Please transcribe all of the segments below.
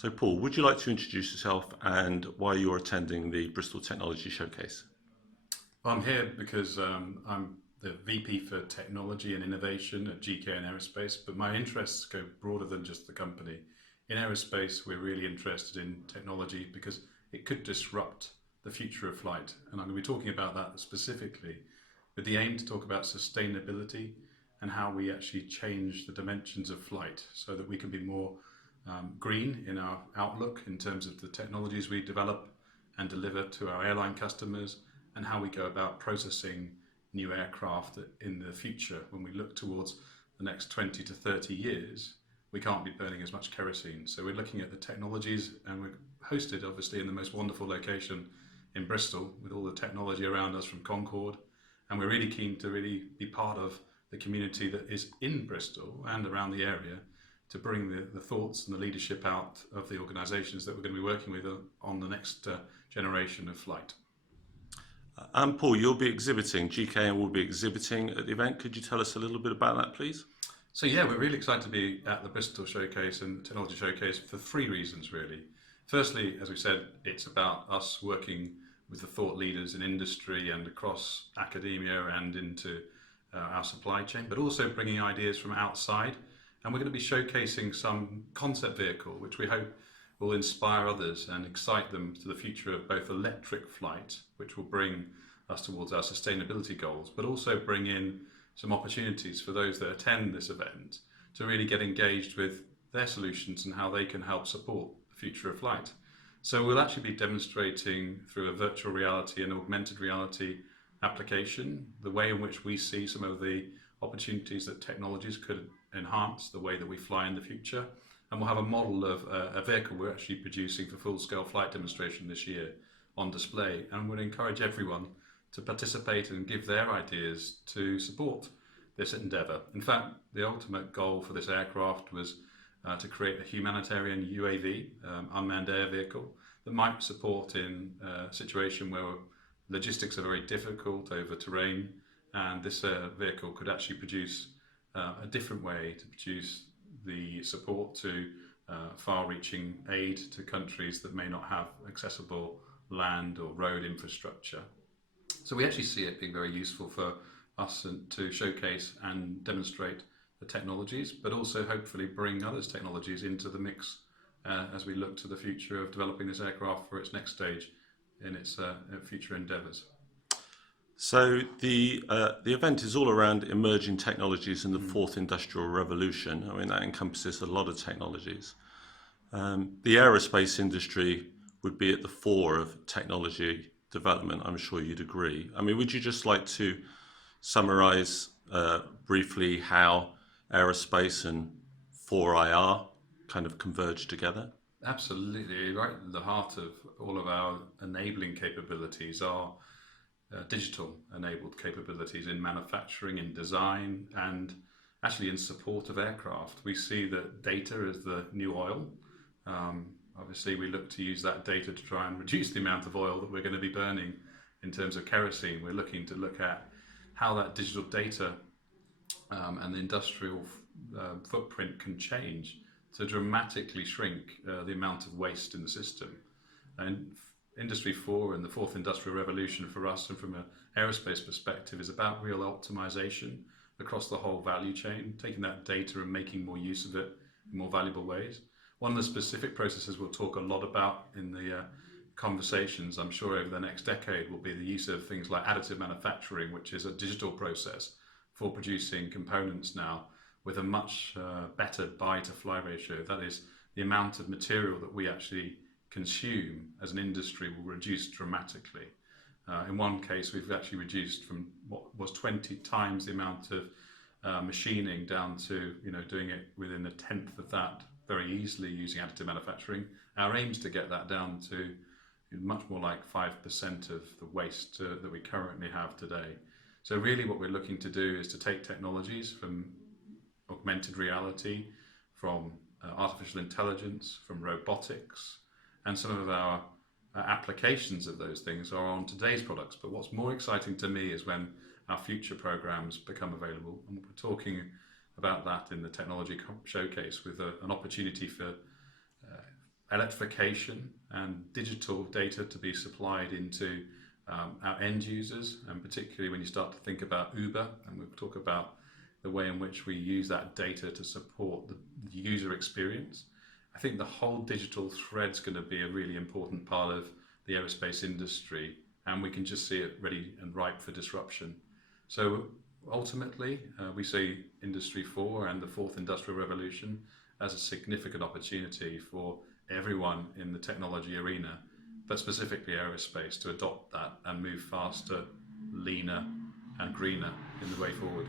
So Paul, would you like to introduce yourself and why you're attending the Bristol Technology Showcase? Well, I'm here because I'm the VP for Technology and Innovation at GKN Aerospace, but my interests go broader than just the company. In aerospace, we're really interested in technology because it could disrupt the future of flight. And I'm going to be talking about that specifically with the aim to talk about sustainability and how we actually change the dimensions of flight so that we can be more green in our outlook in terms of the technologies we develop and deliver to our airline customers, and how we go about processing new aircraft in the future. When we look towards the next 20 to 30 years, we can't be burning as much kerosene. So we're looking at the technologies, and we're hosted obviously in the most wonderful location in Bristol with all the technology around us from Concorde. And we're really keen to really be part of the community that is in Bristol and around the area to bring the thoughts and the leadership out of the organisations that we're going to be working with on the next generation of flight. And Paul, you'll be exhibiting, GKN will be exhibiting at the event. Could you tell us a little bit about that, please? So yeah, we're really excited to be at the Bristol Showcase and Technology Showcase for three reasons really. Firstly, as we said, it's about us working with the thought leaders in industry and across academia and into our supply chain, but also bringing ideas from outside. And we're going to be showcasing some concept vehicle, which we hope will inspire others and excite them to the future of both electric flight, which will bring us towards our sustainability goals, but also bring in some opportunities for those that attend this event to really get engaged with their solutions and how they can help support the future of flight. So we'll actually be demonstrating through a virtual reality and augmented reality application the way in which we see some of the opportunities that technologies could enhance the way that we fly in the future. And we'll have a model of a vehicle we're actually producing for full-scale flight demonstration this year on display. And we'll encourage everyone to participate and give their ideas to support this endeavour. In fact, the ultimate goal for this aircraft was to create a humanitarian UAV, unmanned air vehicle, that might support in a situation where logistics are very difficult over terrain, and this vehicle could actually produce a different way to produce the support to far-reaching aid to countries that may not have accessible land or road infrastructure. So we actually see it being very useful for us to showcase and demonstrate the technologies, but also hopefully bring others' technologies into the mix as we look to the future of developing this aircraft for its next stage in its future endeavours. So the event is all around emerging technologies in the fourth industrial revolution. I mean, that encompasses a lot of technologies. The aerospace industry would be at the fore of technology development, I'm sure you'd agree. I mean, would you just like to summarise briefly how aerospace and 4IR kind of converge together? Absolutely, right at the heart of all of our enabling capabilities are digital enabled capabilities in manufacturing, in design, and actually in support of aircraft. We see that data is the new oil. Obviously, we look to use that data to try and reduce the amount of oil that we're going to be burning in terms of kerosene. We're looking to look at how that digital data and the industrial footprint can change to dramatically shrink the amount of waste in the system. And Industry 4 and the fourth industrial revolution for us and from an aerospace perspective is about real optimization across the whole value chain, taking that data and making more use of it in more valuable ways. One of the specific processes we'll talk a lot about in the conversations, I'm sure over the next decade, will be the use of things like additive manufacturing, which is a digital process for producing components now with a much better buy to fly ratio. That is, the amount of material that we actually consume as an industry will reduce dramatically. In one case, we've actually reduced from what was 20 times the amount of machining down to doing it within a tenth of that very easily using additive manufacturing. Our aim is to get that down to much more like 5% of the waste that we currently have today. So really what we're looking to do is to take technologies from augmented reality, from artificial intelligence, from robotics, and some of our applications of those things are on today's products. But what's more exciting to me is when our future programs become available. And we're talking about that in the technology showcase with an opportunity for electrification and digital data to be supplied into our end users, and particularly when you start to think about Uber, and we'll talk about the way in which we use that data to support the user experience. I think the whole digital thread's going to be a really important part of the aerospace industry, and we can just see it ready and ripe for disruption. So ultimately, we see Industry 4 and the fourth industrial revolution as a significant opportunity for everyone in the technology arena, but specifically aerospace, to adopt that and move faster, leaner and greener in the way forward.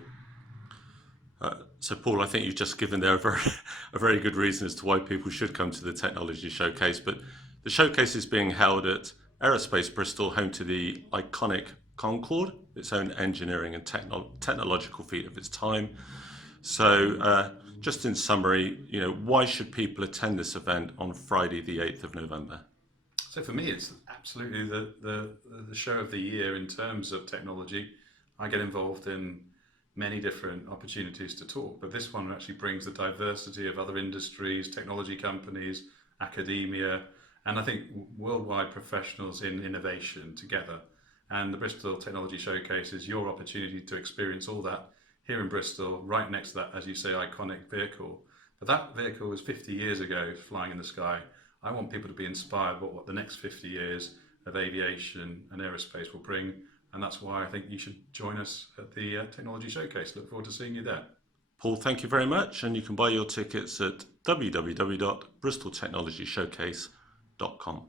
So, Paul, I think you've just given there a very good reason as to why people should come to the technology showcase. But the showcase is being held at Aerospace Bristol, home to the iconic Concorde, its own engineering and technological feat of its time. So, just in summary, why should people attend this event on Friday, the 8th of November? So for me, it's absolutely the show of the year in terms of technology. I get involved in many different opportunities to talk, but this one actually brings the diversity of other industries, technology companies, academia, and I think worldwide professionals in innovation together. And the Bristol Technology Showcase is your opportunity to experience all that here in Bristol, right next to that, as you say, iconic vehicle. But that vehicle was 50 years ago, flying in the sky. I want people to be inspired by what the next 50 years of aviation and aerospace will bring. And that's why I think you should join us at the Technology Showcase. Look forward to seeing you there. Paul, thank you very much. And you can buy your tickets at www.bristoltechnologyshowcase.com.